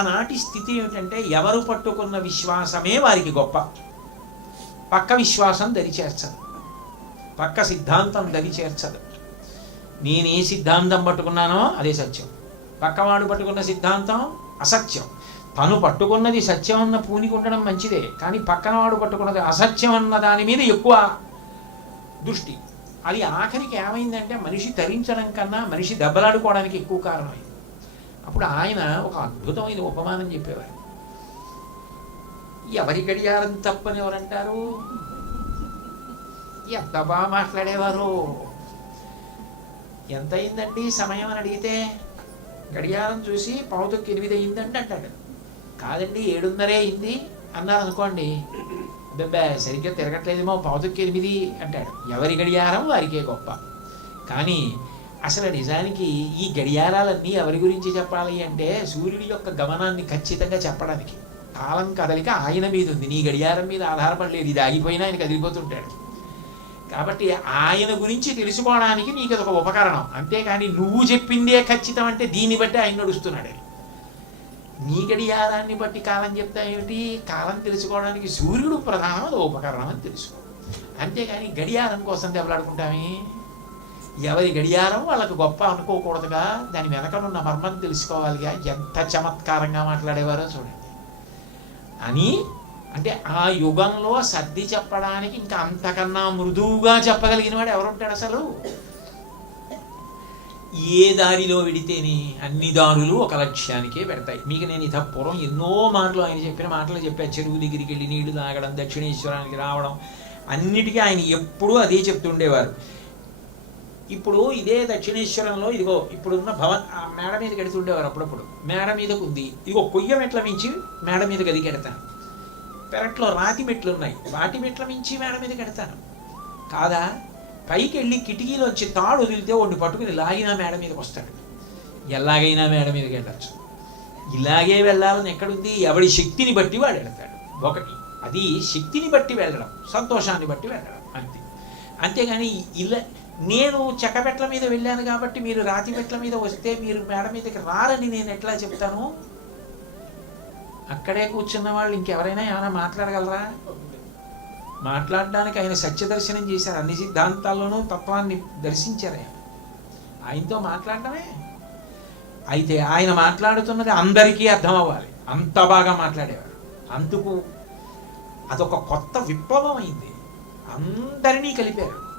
ఆనాటి స్థితి ఏమిటంటే ఎవరు పట్టుకున్న విశ్వాసమే వారికి గొప్ప. పక్క విశ్వాసం దరిచేర్చదు. పక్క సిద్ధాంతం దరిచేర్చదు. నేను ఏ సిద్ధాంతం పట్టుకున్నానో అదే సత్యం. పక్కవాడు పట్టుకున్న సిద్ధాంతం అసత్యం. తను పట్టుకున్నది సత్యం అన్న పూనికి ఉండడం మంచిదే కానీ పక్కన వాడు పట్టుకున్నది అసత్యం అన్న దాని మీద ఎక్కువ దృష్టి. అది ఆఖరికి ఏమైందంటే మనిషి తరించడం కన్నా మనిషి దెబ్బలాడుకోవడానికి ఎక్కువ కారణమైంది. అప్పుడు ఆయన ఒక అద్భుతమైన ఉపమానం చెప్పేవారు. ఎవరి గడియారం తప్పని ఎవరంటారు? ఎంత బాగా మాట్లాడేవారు? ఎంత అయిందండి సమయం అని అడిగితే గడియారం చూసి పావుతొక్కి ఎనిమిది అయిందండి అంటాడు. కాదండి ఏడున్నరే అయింది అన్నారు అనుకోండి. అబ్బబ్బే సరిగ్గా తిరగట్లేదేమో పావుతొక్కి ఎనిమిది అంటాడు. ఎవరి గడియారం? వారికే గొప్ప. కానీ అసలు నిజానికి ఈ గడియారాలన్నీ ఎవరి గురించి చెప్పాలి అంటే సూర్యుడి యొక్క గమనాన్ని ఖచ్చితంగా చెప్పడానికి. కాలం కదలిక ఆయన మీద ఉంది. నీ గడియారం మీద ఆధారపడలేదు. ఇది ఆగిపోయినా ఆయన కదిలిపోతుంటాడు. కాబట్టి ఆయన గురించి తెలుసుకోవడానికి నీకు అదొక ఉపకరణం. అంతేకాని నువ్వు చెప్పిందే ఖచ్చితం అంటే దీన్ని బట్టి ఆయన నడుస్తున్నాడు. నీ గడియారాన్ని బట్టి కాలం చెప్తా ఏమిటి? కాలం తెలుసుకోవడానికి సూర్యుడు ప్రధానం అది ఉపకరణం అని తెలుసుకో. అంతేగాని గడియారం కోసం దెబ్బలాడుకుంటామే? ఎవరి గడియారం వాళ్ళకి గొప్ప అనుకోకూడదుగా. దాని వెనకనున్న మర్మం తెలుసుకోవాలిగా. ఎంత చమత్కారంగా మాట్లాడేవారో చూడండి. అని అంటే ఆ యుగంలో సర్ది చెప్పడానికి ఇంకా అంతకన్నా మృదువుగా చెప్పగలిగిన వాడు ఎవరుంటాడు అసలు? ఏ దారిలో వెడితేనే అన్ని దారులు ఒక లక్ష్యానికే పెడతాయి. మీకు నేను ఇత పూర్వం ఎన్నో మాటలు ఆయన చెప్పిన మాటలు చెప్పా. చెరువు దగ్గరికి వెళ్ళి నీళ్ళు తాగడం దక్షిణేశ్వరానికి రావడం అన్నిటికీ ఆయన ఎప్పుడూ అదే చెప్తుండేవారు. ఇప్పుడు ఇదే దక్షిణేశ్వరంలో ఇదిగో ఇప్పుడున్న భవన్ ఆ మేడ మీద కడుతుండేవారు అప్పుడప్పుడు. మేడ మీదకు ఉంది. ఇదిగో కొయ్య మెట్ల మించి మేడ మీద గది కడతాను పెరట్లో రాతి మెట్లు ఉన్నాయి. వాటి మెట్ల మించి మేడ మీద కడతాను కాదా? పైకి వెళ్ళి కిటికీలోంచి తాడు వదిలితే వాడిని పట్టుకుని లాగినా మేడ మీదకి వస్తాడు. ఎలాగైనా మేడ మీదకి వెళ్ళచ్చు. ఇలాగే వెళ్ళాలని ఎక్కడుంది? ఎవడి శక్తిని బట్టి వాడు వెళ్తాడు. ఒకటి అది శక్తిని బట్టి వెళ్ళడం సంతోషాన్ని బట్టి వెళ్ళడం అంతే. అంతేగాని ఇలా నేను చెక్కబెట్ల మీద వెళ్ళాను కాబట్టి మీరు రాతి మెట్ల మీద వస్తే మీరు మేడ మీదకి రారని నేను ఎట్లా చెప్తాను? అక్కడే కూర్చున్న వాళ్ళు ఇంకెవరైనా ఏమైనా మాట్లాడగలరా? మాట్లాడడానికి ఆయన సత్యదర్శనం చేశారు. అన్ని సిద్ధాంతాల్లోనూ తత్వాన్ని దర్శించారు ఆయన. ఆయనతో మాట్లాడటమే. అయితే ఆయన మాట్లాడుతున్నది అందరికీ అర్థం అవ్వాలి. అంత బాగా మాట్లాడేవారు. అందుకు అదొక కొత్త విప్లవం అయింది. అందరినీ కలిపారు.